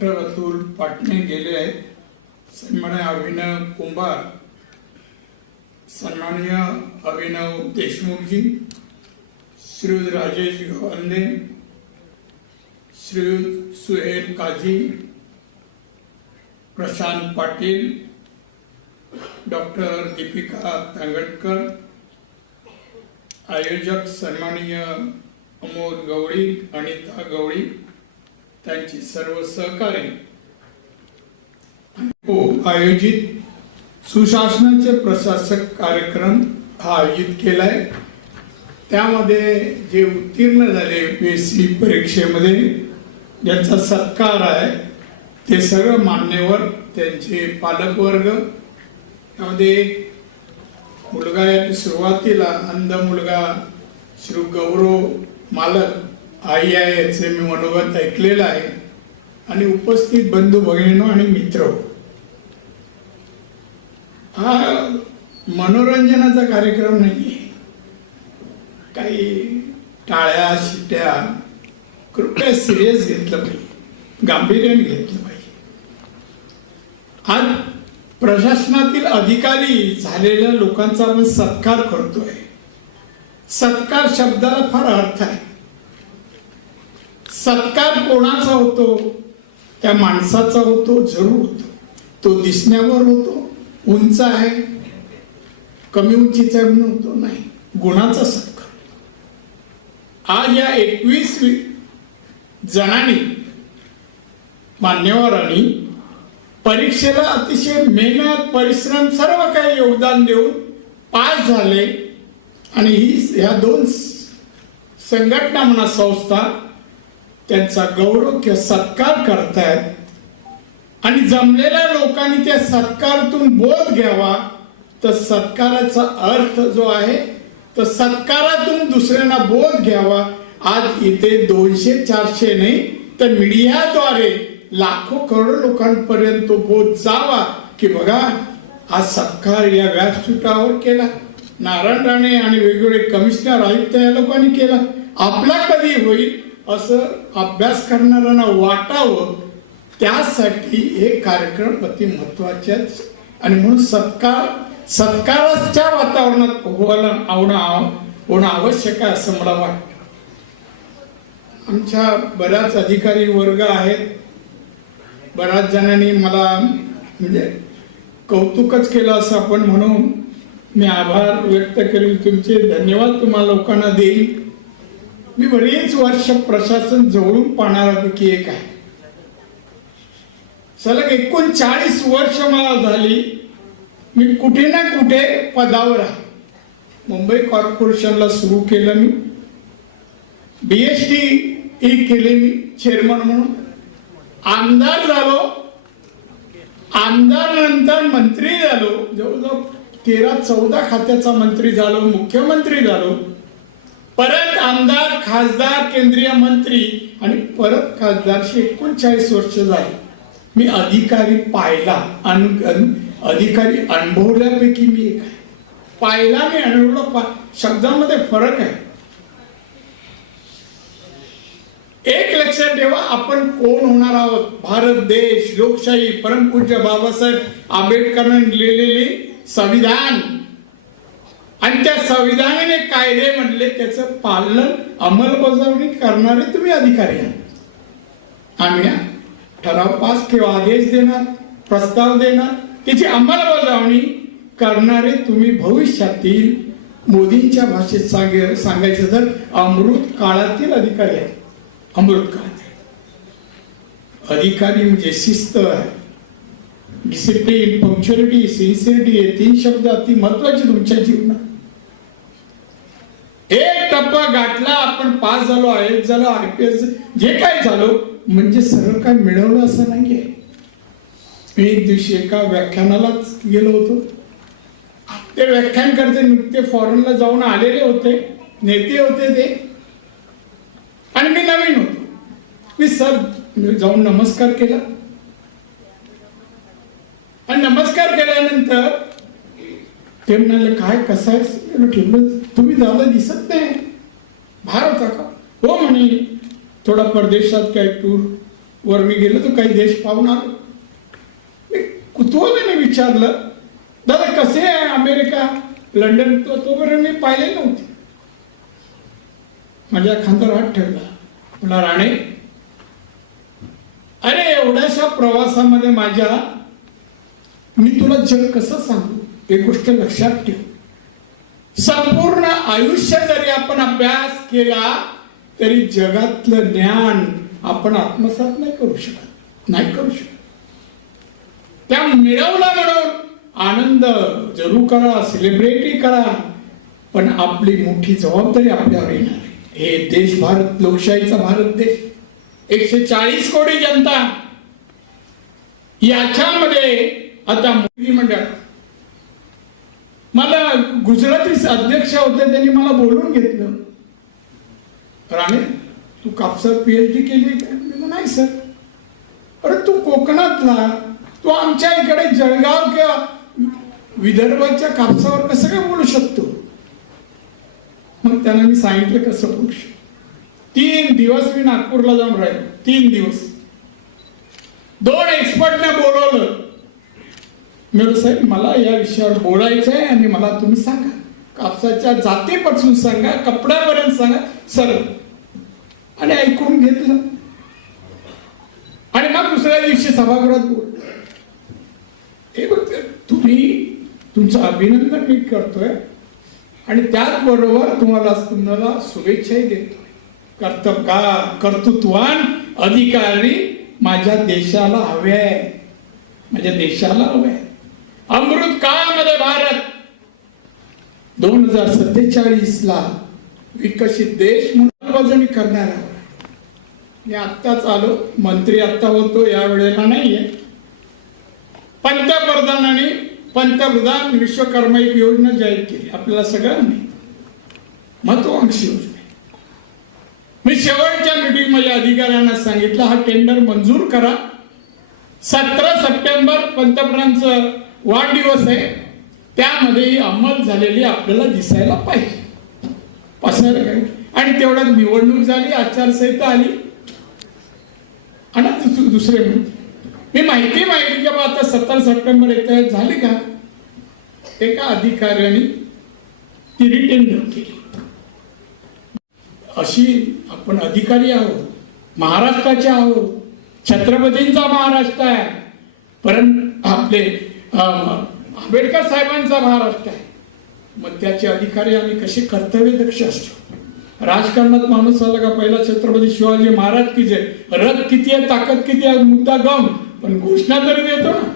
Doctor Atul Patne गेले आहेत. सन्माननीय अभिनव कुंभार, सन्माननीय अभिनव देशमुखजी, श्री राजेश गवंदे, श्री सुहेल काझी, प्रशांत पाटील, डॉक्टर दीपिका तांगडकर, आयोजक सन्माननीय अमोल गवळी, अनिता गवळी, त्यांची सर्व सहकारी आयोजित सुशासनाचे प्रशासक कार्यक्रम हा आयोजित केलाय. त्यामध्ये जे उत्तीर्ण झाले UPSC परीक्षेमध्ये ज्यांचा सत्कार आहे ते सर्व मान्यवर, त्यांचे पालकवर्ग. त्यामध्ये मुलगा या सुरुवातीला अंध मुलगा श्री गौरव मालक आई आहे याचे मी मनोगत ऐकलेलं आहे. आणि उपस्थित बंधू भगिनींनो आणि मित्र, हा मनोरंजनाचा कार्यक्रम नाहीये, काही टाळ्या शिट्या, कृपया सिरियस घेतलं पाहिजे, गांभीर्याने घेतलं पाहिजे. आज प्रशासनातील अधिकारी झालेल्या लोकांचा आपण सत्कार करतोय. सत्कार शब्दाला फार अर्थ आहे. सत्कार कोणाचा होतो? त्या माणसाचा होतो, जरूर होतो. तो दिसण्यावर होतो, उंच आहे, कमी उंचीचा म्हणून होतो, नाही, गुणाचा सत्कार. आज या 21 जणांनी मान्यवरांनी परीक्षेला अतिशय मेहनत, परिश्रम, सर्व काही योगदान देऊन पास झाले. आणि ह्या 2 संघटना म्हणा, संस्था त्यांचा गौरव किंवा सत्कार करतायत. आणि जमलेल्या लोकांनी त्या सत्कारातून बोध घ्यावा. तर सत्काराचा अर्थ जो आहे तर सत्कारातून दुसऱ्यांना बोध घ्यावा. आज इथे 200-400 नाही तर मीडियाद्वारे लाखो करोडो लोकांपर्यंत तो बोध जावा की बघा आज सत्कार या व्यासपीठावर केला, नारायण राणे आणि वेगवेगळे कमिशनर आयुक्त या लोकांनी केला, आपला कधी होईल असं अभ्यास करणाऱ्यांना वाटावं. त्यासाठी हे कार्यक्रम अति महत्वाचे आहेत. आणि म्हणून सत्काराच्या वातावरणात होणं आवश्यक आहे असं मला वाटतं. आमच्या बऱ्याच अधिकारी वर्ग आहेत. बऱ्याच जणांनी मला म्हणजे कौतुकच केलं असं आपण म्हणून मी आभार व्यक्त करेल तुमचे, धन्यवाद तुम्हाला लोकांना देईल. मी बरीच वर्ष प्रशासन जवळून पाहणाऱ्यापैकी एक आहे. सलग 39 वर्ष मला झाली. मी कुठे ना कुठे पदावर आहे. मुंबई कॉर्पोरेशनला सुरू केलं मी, BST केले मी चेअरमन म्हणून, आमदार झालो, आमदार नंतर मंत्री झालो, जवळजवळ 13-14 खात्याचा मंत्री झालो, मुख्यमंत्री झालो, परत आमदार, खासदार, केंद्रीय मंत्री आणि परत खासदार. 39 वर्ष झाली. मी अधिकारी पाहिला, अधिकारी अनुभवल्यापैकी मी एक आहे. पाहिला मी अनुभवला, शब्दांमध्ये फरक आहे. एक लक्षात ठेवा, आपण कोण होणार आहोत. भारत देश, लोकशाही, परमपूज्य बाबासाहेब आंबेडकरांनी लिहिलेले संविधान आणि त्या संविधानाने कायदे म्हटले, त्याचं पालन अंमलबजावणी करणारे तुम्ही अधिकारी आहात. आम्ही ठराव पास किंवा आदेश देणार, प्रस्ताव देणार, त्याची अंमलबजावणी करणारे तुम्ही भविष्यातील मोदींच्या भाषेत सांगायचं तर अमृत काळातील अधिकारी आहेत. अमृत काळातील अधिकारी म्हणजे शिस्त आहे, डिसिप्लिन, पंक्च्युअलिटी, सिन्सिअरिटी, हे 3 शब्द अति महत्वाचे तुमच्या जीवनात. एक टप्पा गाठला, आपण पास झालो, IAS झालो, IPS जे काय झालो म्हणजे सरळ काय मिळवलं असं नाहीये. मी एक दिवशी एका व्याख्यानालाच गेलो होतो. ते व्याख्यान करते नुकते फॉरेनला जाऊन आलेले होते, नेते होते ते, आणि मी नवीन होतो. मी सर जाऊन नमस्कार केला आणि नमस्कार केल्यानंतर ते म्हणाले काय कसं आहे. ठेवलं, तुम्ही दादा दिसत नाही, बाहेर होता का? हो म्हणे, थोडा परदेशात काय टूर वर मी गेलो तर काही देश पाहून आलो. मी कुतूहलाने विचारलं, दादा कसे आहे अमेरिका, लंडन? तोपर्यंत मी पाहिले नव्हते. माझ्या खांद्यावर हात ठेवला, मला राणे, अरे एवढ्याशा प्रवासामध्ये माझ्या मी तुला जग कसं सांगू. एक गोष्ट लक्षात ठेव, संपूर्ण आयुष्य जरी आपण अभ्यास केला तरी जगातलं ज्ञान आपण आत्मसात नाही करू शकत. त्या मिळवला म्हणून आनंद जरूर करा, सेलिब्रेटी करा, पण आपली मोठी जबाबदारी आपल्यावर येणार आहे. हे देश भारत, लोकशाहीचा भारत देश, 140 कोटी जनता, याच्यामध्ये आता मोदी मंडळ, मला गुजराती अध्यक्ष होते, त्यांनी मला बोलून घेतलं, राणे तू कापसात PhD केली का? मी म्हणलं नाही सर. अरे तू कोकणातला, तू आमच्या इकडे जळगाव किंवा विदर्भाच्या कापसावर कसं काय बोलू शकतो? मग त्यांना मी सांगितलं कसं बोलू शकतो. 3 दिवस मी नागपूरला जाऊन राहिलो, 3 दिवस. 2 एक्सपर्टने बोलवलं. मी साहेब मला या विषयावर बोलायचं आहे आणि मला तुम्ही सांगा, कापसाच्या जातीपासून सांगा, कपड्यापर्यंत सांगा सर. आणि ऐकून घेतलं आणि मग दुसऱ्या दिवशी सभागृहात बोल. हे बघ, तुमचं अभिनंदन मी करतोय आणि त्याचबरोबर तुम्हाला शुभेच्छाही देतोय. कर्तृत्वान अधिकारी माझ्या देशाला हवे आहे, माझ्या देशाला हवे आहे. अमृत काळामध्ये भारत 2047ला विकसित देश म्हणून बाजूनी करणार आहे. मी आत्ताच आलो, मंत्री आत्ता होतो, या वेळेला नाहीये. पंतप्रधान विश्वकर्मा एक योजना जाहीर केली, आपल्याला सगळ्यांनी महत्वाकांक्षी योजना. मी शेवटच्या मीटिंग मध्ये अधिकाऱ्यांना सांगितलं, हा टेंडर मंजूर करा. 17 सप्टेंबर पंतप्रधानांचं वाढदिवस आहे, त्यामध्ये अंमल झालेली आपल्याला दिसायला पाहिजे. आणि तेवढ्यात निवडणूक झाली, आचारसंहिता आली आणि दुसरे मी माहिती की बाबा आता 17 सप्टेंबर येत झाली का, एका अधिकाऱ्याने ती रिटेंडर केली. अशी आपण अधिकारी आहोत, महाराष्ट्राचे आहोत, छत्रपतींचा महाराष्ट्र आहे, परंतु आपले आंबेडकर साहेबांचा महाराष्ट्र आहे. मग त्याचे अधिकारी आम्ही कसे कर्तव्यदक्ष असतो. राजकारणात माणूस आला का पहिला छत्रपती शिवाजी महाराज की जय, रथ किती आहे, ताकद किती आहे, मुद्दा गाऊन, पण घोषणा तरी देतो ना.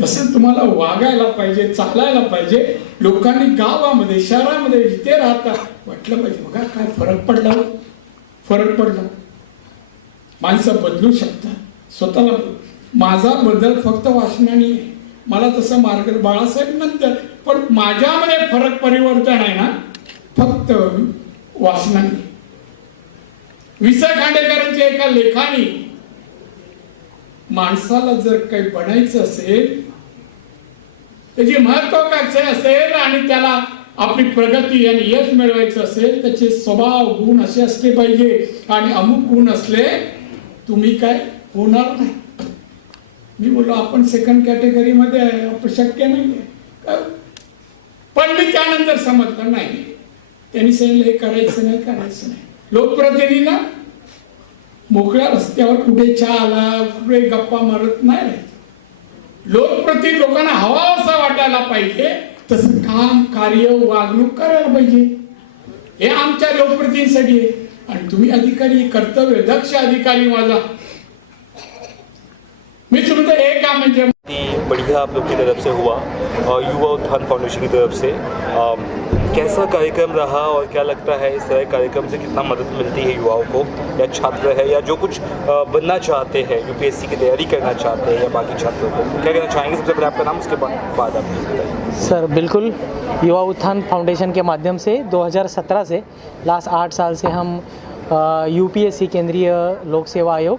तसं तुम्हाला वागायला पाहिजे, चालायला पाहिजे. लोकांनी गावामध्ये, शहरामध्ये जिथे राहता वाटलं पाहिजे, बघा काय फरक पडला. माणसं बदलू शकतात स्वतःला. माझा बदल फक्त वाचनाने आहे, मला तसं मार्ग बाळासाहेब नंतर, पण माझ्यामध्ये फरक परिवर्तन आहे ना फक्त वाचनाने. वि. स. खांडेकरांच्या एका लेखाने माणसाला जर काही बनायचं असेल, त्याची महत्वाकांक्षा असेल आणि त्याला आपली प्रगती आणि यश मिळवायचं असेल, त्याचे स्वभाव गुण असे असले पाहिजे. आणि अमुक गुण असले तुम्ही काय होणार नाही. मी बोललो आपण सेकंड कॅटेगरी मध्ये आहे, आपण शक्य नाहीये. पण मी त्यानंतर समजलं नाही, त्यांनी सांगितलं हे करायचं नाही. लोकप्रतिनिधींना मोकळ्या रस्त्यावर कुठे चहा आला, कुठे गप्पा मारत नाही. लोकप्रतिनिधी लोकांना हवा असा वाटायला पाहिजे, तसं काम, कार्य, वागणूक करायला पाहिजे. हे आमच्या लोकप्रतिनिधींसाठी आहे. आणि तुम्ही अधिकारी, कर्तव्य दक्ष अधिकारी माझा. मी तुमचं एक काम म्हणजे बढ़िया आप लोग की तरफ से हुआ, युवा उत्थान फाउंडेशन की तरफ से कैसा कार्यक्रम रहा और क्या लगता है इस तरह कार्यक्रम से कितना मदद मिलती है युवाओं को, या छात्र है या जो कुछ बनना चाहते हैं, UPSC की तैयारी करना चाहते हैं या बाकी छात्रों को क्या कहना चाहेंगे? सबसे पहले आपका नाम, उसके बाद आप बताइए। सर बिल्कुल, युवा उत्थान फाउंडेशन के माध्यम से 2017 से लास्ट 8 साल से हम UPSC केंद्रीय लोक सेवा आयोग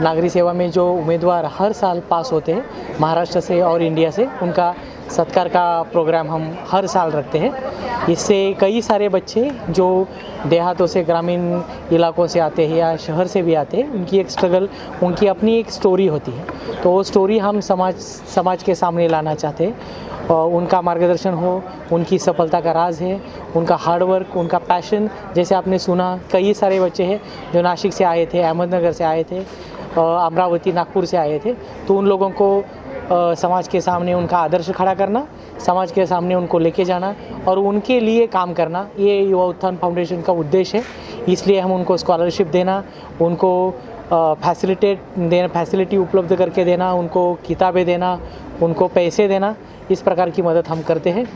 नागरिक सेवा में जो उम्मीदवार हर साल पास होते हैं महाराष्ट्र से और इंडिया से, उनका सत्कार का प्रोग्राम हम हर साल रखते हैं। इससे कई सारे बच्चे जो देहातों से, ग्रामीण इलाकों से आते हैं या शहर से भी आते हैं, उनकी एक स्ट्रगल, उनकी अपनी एक स्टोरी होती है, तो वो स्टोरी हम समाज के सामने लाना चाहते हैं। और उनका मार्गदर्शन हो, उनकी सफलता का राज है उनका हार्डवर्क, उनका पैशन। जैसे आपने सुना, कई सारे बच्चे हैं जो नासिक से आए थे, अहमदनगर से आए थे, अमरावती, नागपुर से आए थे, तो उन लोगों को समाज के सामने उनका आदर्श खड़ा करना, समाज के सामने उनको लेके जाना और उनके लिए काम करना, ये युवा उत्थान फाउंडेशन का उद्देश्य है। इसलिए हम उनको स्कॉलरशिप देना, उनको फैसिलिटी उपलब्ध करके देना, उनको किताबें देना, उनको पैसे देना, इस प्रकार की मदद हम करते हैं।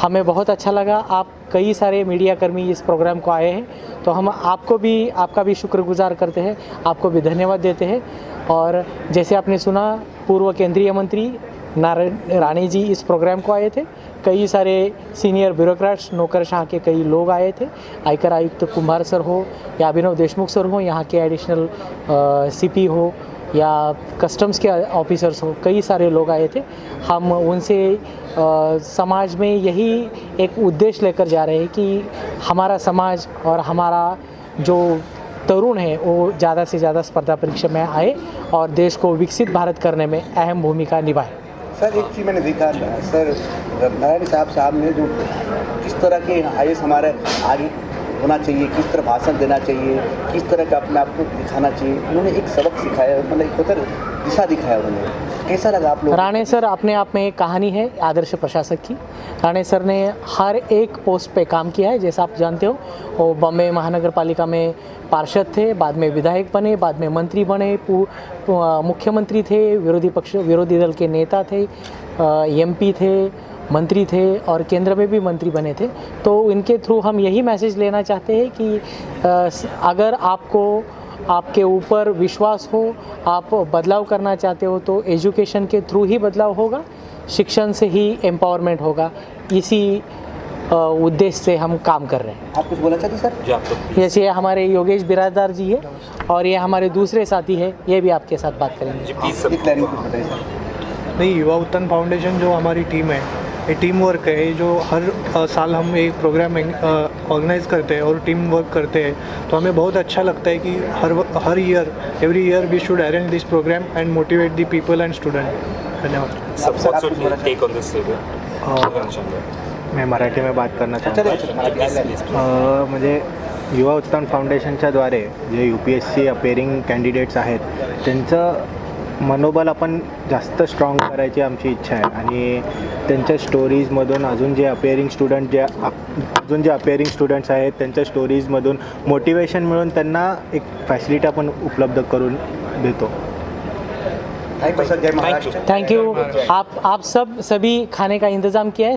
हमें बहुत अच्छा लगा, आप कई सारे मीडिया कर्मी इस प्रोग्राम को आए हैं, तो हम आपका भी शुक्रगुजार करते हैं, आपको भी धन्यवाद देते हैं। और जैसे आपने सुना, पूर्व केंद्रीय मंत्री नारायण राणे जी इस प्रोग्राम को आए थे, कई सारे सीनियर ब्यूरोक्रेट्स, नौकरशाह के कई लोग आए थे, आयकर आयुक्त कुंभार सर हो या अभिनव देशमुख सर हो, यहाँ के एडिशनल सीपी हो या कस्टम्स के ऑफिसर्स हो, कई सारे लोग आए थे। हम उनसे समाज में यही एक उद्देश्य लेकर जा रहे हैं कि हमारा समाज और हमारा जो तरुण है वो ज़्यादा से ज़्यादा स्पर्धा परीक्षा में आए और देश को विकसित भारत करने में अहम भूमिका निभाए। सर, एक चीज़ मैंने देखा सर, नारायण साहब ने जो किस तरह के आईएएस हमारे आगे होना चाहिए, किस तरह भाषण देना चाहिए, किस तरह का अपने आप को दिखाना चाहिए, उन्होंने एक सबक सिखाया, मतलब एक होकर दिशा दिखाया उन्होंने। कैसा लगा आप लोग? राणे सर अपने आप में एक कहानी है आदर्श प्रशासक की। राणे सर ने हर एक पोस्ट पे काम किया है, जैसा आप जानते हो, वो बॉम्बे महानगर पालिका में पार्षद थे, बाद में विधायक बने, बाद में मंत्री बने, मुख्यमंत्री थे, विरोधी दल के नेता थे, एमपी थे, मंत्री थे और केंद्र में भी मंत्री बने थे। तो इनके थ्रू हम यही मैसेज लेना चाहते हैं कि अगर आपके ऊपर विश्वास हो, आप बदलाव करना चाहते हो, तो एजुकेशन के थ्रू ही बदलाव होगा, शिक्षण से ही एम्पावरमेंट होगा। इसी उद्देश्य से हम काम कर रहे हैं। आप कुछ बोलना चाहते सर? जी, आप तो जैसे हमारे योगेश बिराददार जी है और ये हमारे दूसरे साथी है, ये भी आपके साथ बात करेंगे। जी, प्लीज सर। एक लाइन में कुछ बताइए सर। नहीं, युवा उत्थान फाउंडेशन जो हमारी टीम है, ये टीम वर्क है, जो हर साल हम एक प्रोग्राम ऑर्गेनाइज करते हैं और टीम वर्क करते हैं, तो हमें बहुत अच्छा लगता है कि हर every year we should arrange this program and motivate the people and student. धन्यवाद। सब what's your take on this मैं मराठी में बात करना चाहता हूँ। म्हणजे युवा उत्थान फाउंडेशनच्या द्वारे जे UPSC अपेअरिंग कॅन्डिडेट्स आहेत त्यांचं मनोबल आपण जास्त स्ट्रॉंग करायची आमची इच्छा आहे आणि त्यांच्या स्टोरीजमधून अजून जे अपेअरिंग स्टुडंट्स आहेत त्यांच्या स्टोरीजमधून मोटिवेशन मिळून त्यांना एक फॅसिलिटी आपण उपलब्ध करून देतो। थैंक यू सर, जय महाराष्ट्र। Thank you. आप सभी खाने का इंतज़ाम किया है।